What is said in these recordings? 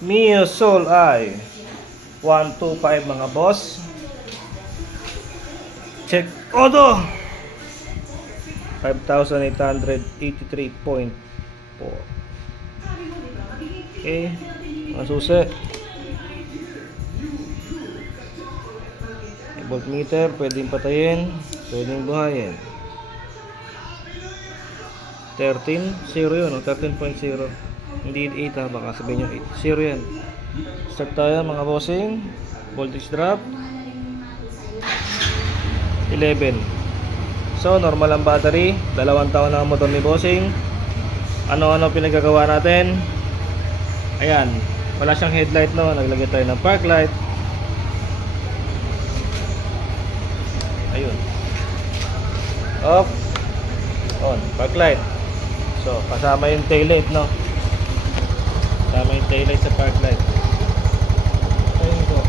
Mio Soul ay 125 mga boss. Check auto 5,883.4. Okay, ang susi. Voltmeter, pwedeng patayin, pwedeng buhayin. 13, 0 yun, 13.0. Hindi 8 ha, baka sabihin nyo 8. 0 yan. Start tayo mga bossing. Voltage drop 11. So normal ang battery. 2 taon na ang motor ni bossing. Ano-ano pinagagawa natin? Ayan, wala siyang headlight, no. Naglagay tayo ng park light. Ayun, off, on, park light. So kasama yung tail light, no. Kasama yung tail light sa park light. Ayun po.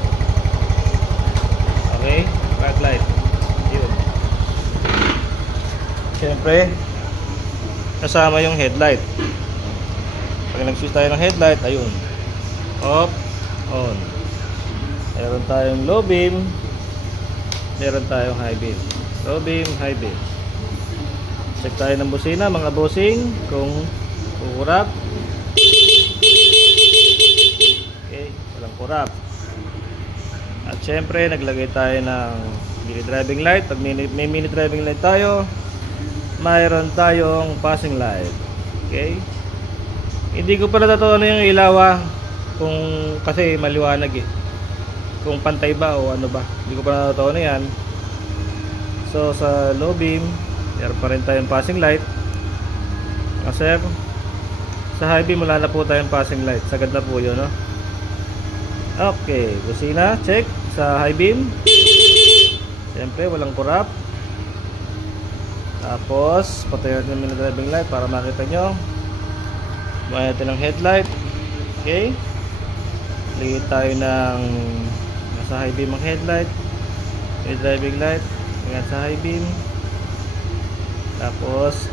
Okay, park light. Yun. Siyempre kasama yung headlight. Pag nag-switch tayo ng headlight, ayun, off, on. Meron tayong low beam, meron tayong high beam. Low beam, high beam. Check tayo ng busina mga bossing kung kurap. Okay, walang kurap. At syempre naglagay tayo ng mini driving light. Pag may mini driving light tayo, mayroon tayong passing light. Okay, hindi ko pa natotoo na yung ilaw kung kasi maliwanag eh, kung pantay ba o ano ba, hindi ko pa natotoo na yan. So sa low beam meron pa rin tayong passing light. Kasi sa high beam wala na po tayong passing light, sagad na po yun, no? Okay, busina, check sa high beam. Siyempre walang kurap. Tapos patayin natin yung driving light para makita nyo. Buhayin natin ng headlight. Okay, lagay tayo ng nasa high beam ang headlight, may driving light, hanggang sa high beam. Tapos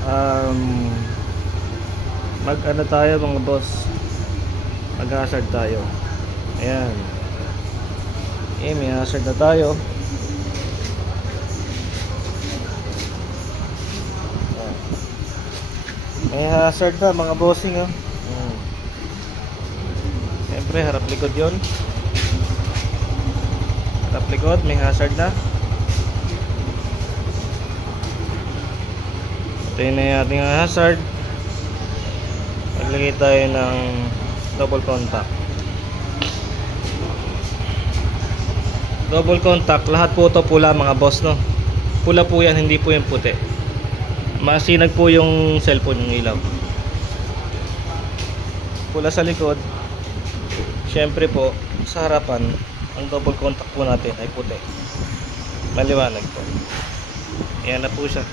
mag ano tayo mga boss, mag hazard tayo. Ayan, okay, may hazard na tayo. May hazard na mga bossing, oh. Siyempre harap likod yun. Harap likod, may hazard na. Patayin na yung ating hazard. Maglagay tayo ng double contact. Double contact, lahat po ito pula mga boss, no. Pula po yan, hindi po yung puti. Masinag po yung cellphone, yung ilaw. Pula sa likod. Siyempre po sa harapan, ang double contact po natin ay puti. Maliwanag po. Ayan na po siya.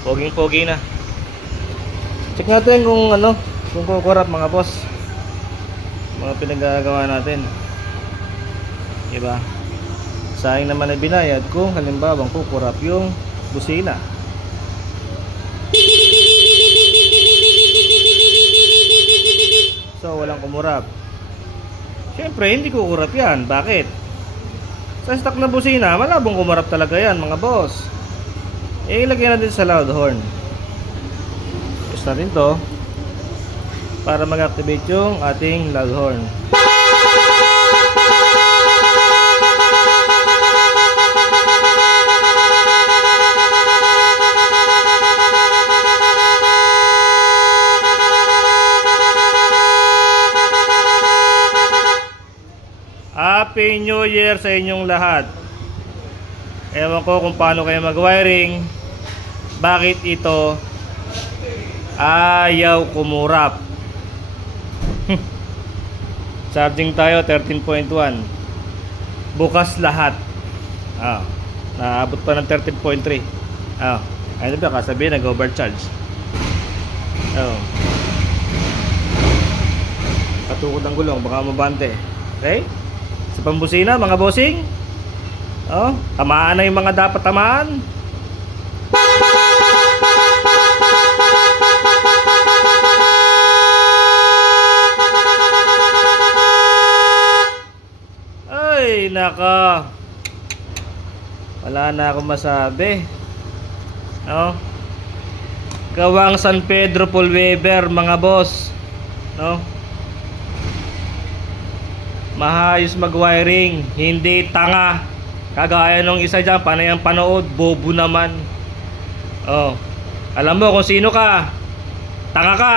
Poging-pogi na. Check natin kung ano, kung kukurap mga boss. Mga pinagagawa natin. Diba? Sayang naman na binayad kung halimbawa kukurap yung busina. So walang kumurap. Siyempre hindi kukurap yan. Bakit? Sa stock na busina malabong kumurap talaga yan mga boss. Ilagyan natin sa loud horn. Use natin to para mag-activate yung ating loud horn. Happy New Year sa inyong lahat. Ewan ko kung paano kayo mag-wiring. Bakit ito ayaw kumurap? Charging tayo 13.1. Bukas lahat. Naabot pa ng 13.3. Ano ba kasabihin, nag-overcharge. Patukod ang gulong, baka mabante. Okay? Sa pambusina mga bossing, tamaan na yung mga dapat tamaan. naka. Wala na akong masabi. No? Gawang San Pedro Paul Weber, mga boss. No? Mahayos mag-wiring, hindi tanga. Kagaya nung isa dyan, panayang panood, bobo naman. Oh. Alam mo kung sino ka. Tanga ka.